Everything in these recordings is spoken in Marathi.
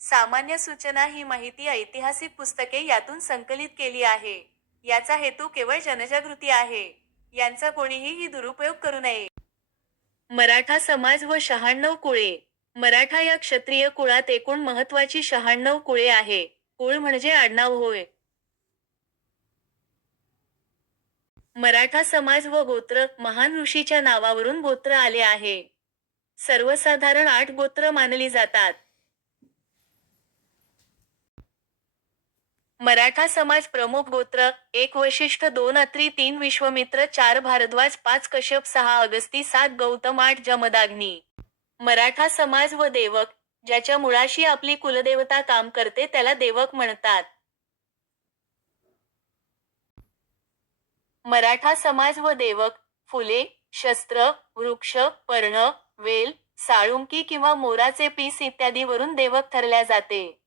सामान्य सूचना ही माहिती ऐतिहासिक पुस्तके यातून संकलित केली आहे. याचा हेतू केवळ जनजागृती आहे. यांचा कोणीही ही दुरुपयोग करू नये. मराठा समाज व शहाण्णव कुळे. मराठा या क्षत्रिय कुळात एकूण महत्वाची शहाण्णव कुळे आहे. कुळ म्हणजे आडनाव होय. मराठा समाज व गोत्र महान ऋषीच्या नावावरून गोत्र आले आहे. सर्वसाधारण आठ गोत्र मानली जातात. मराठा समाज प्रमुख गोत्र एक वशिष्ठ दोन अत्री तीन विश्वमित्र चार भारद्वाज पाच कश्यप सहा अगस्ती सात गौतम आठ जमदाग्नी. मराठा समाज व देवक ज्याच्या मुळाशी आपली कुलदेवता काम करते त्याला देवक म्हणतात. मराठा समाज व देवक फुले शस्त्र वृक्ष पर्ण वेल साळुंकी किंवा मोराचे पीस इत्यादीवरून देवक ठरल्या जाते.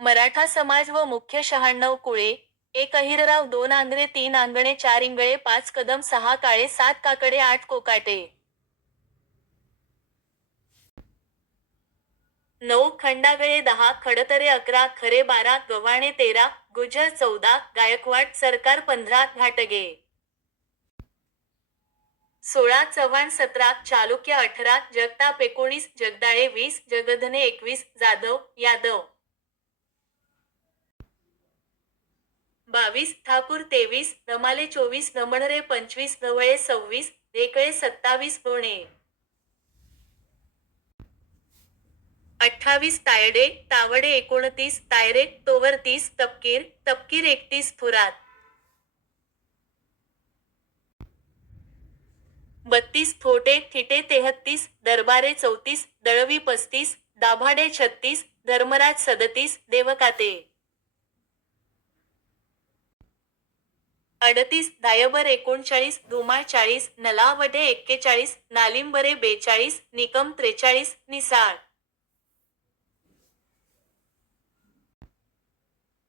मराठा समाज व मुख्य शहाण्णव कुळे एक अहिरराव दोन आंधळे तीन आंगणे चार इंगळे पाच कदम सहा काळे सात काकडे आठ कोकाटे. नऊ खंडागळे दहा खडतरे अकरा खरे बारा गव्हाणे तेरा गुजर चौदा गायकवाड सरकार पंधरा घाटगे. सोळा चव्हाण सतरा चालुक्य अठरा जगताप एकोणीस जगदाळे वीस जगधने एकवीस जाधव यादव. बावीस ठाकूर तेवीस रमाले चोवीस नमणरे पंचवीस नवळे सव्वीस रेकळे सत्तावीस होणे अठ्ठावीस तायडे तावडे एकोणतीस तायरे तोवर तीस तपकीर तपकीर एकतीस थुरात. बत्तीस थोटे थिटे तेहत्तीस दरबारे चौतीस दळवी पस्तीस दाभाडे छत्तीस धर्मराज सदतीस देवकाते. अडतीस दायबर एकोणचाळीस धुमाळ चाळीस नलावडे एक्केचाळीस नालिंबरे बेचाळीस निकम त्रेचाळीस निसाळ.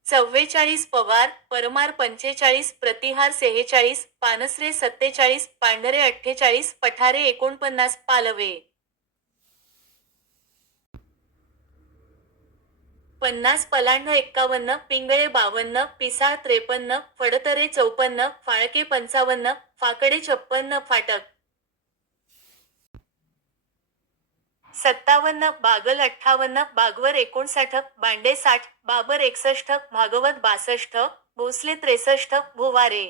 चव्वेचाळीस पवार परमार पंचेचाळीस प्रतिहार सेहेचाळीस पानसरे सत्तेचाळीस पांढरे अठ्ठेचाळीस पठारे एकोणपन्नास पालवे. पन्नास पलांड एक्कावन्न पिंगळे बावन्न पिसाळ त्रेपन्न फडतरे चौपन्न फाळके पंचावन्न फाकडे छप्पन्न फाटक. सत्तावन्न बागल अठ्ठावन्न बागवर एकोणसाठ बांडे साठ बाबर एकसष्ट भागवत बासष्ट भोसले त्रेसष्ट भोवारे.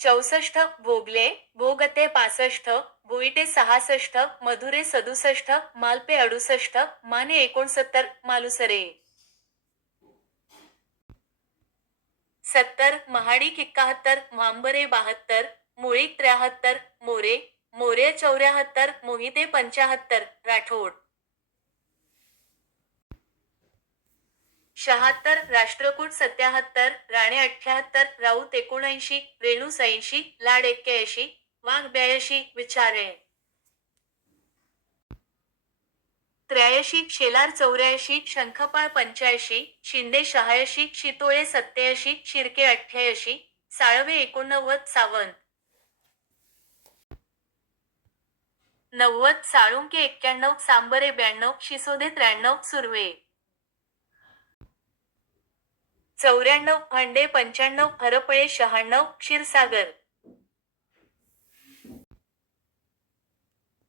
चौसष्ट भोगले भोगते पासष्ट बोईटे सहासष्ट मधुरे सदुसष्ट मालपे अडुसष्ट माने एकोणसत्तर मालुसरे. सत्तर महाडिक एक्काहत्तर म्हांबरे बहात्तर मुळीक त्र्याहत्तर मोरे मोरे चौऱ्याहत्तर मोहिते पंचाहत्तर राठोड. शहात्तर राष्ट्रकूट सत्याहत्तर राणे अठ्ठ्याहत्तर राऊत एकोणऐंशी रेणू ऐंशी लाड एक्क्याऐंशी वाघ विचारे. त्र्याऐंशी शेलार चौऱ्याऐंशी शंखपाळ पंच्याऐंशी शिंदे शहाऐंशी शितोळे सत्याऐंशी शिर्के अठ्ठ्याऐंशी साळवे एकोणनव्वद सावंत. नव्वद साळुंके एक्क्याण्णव सांबरे ब्याण्णव शिसोदे त्र्याण्णव सुर्वे. चौऱ्याण्णव भांडे पंच्याण्णव हरपळे शहाण्णव क्षीरसागर.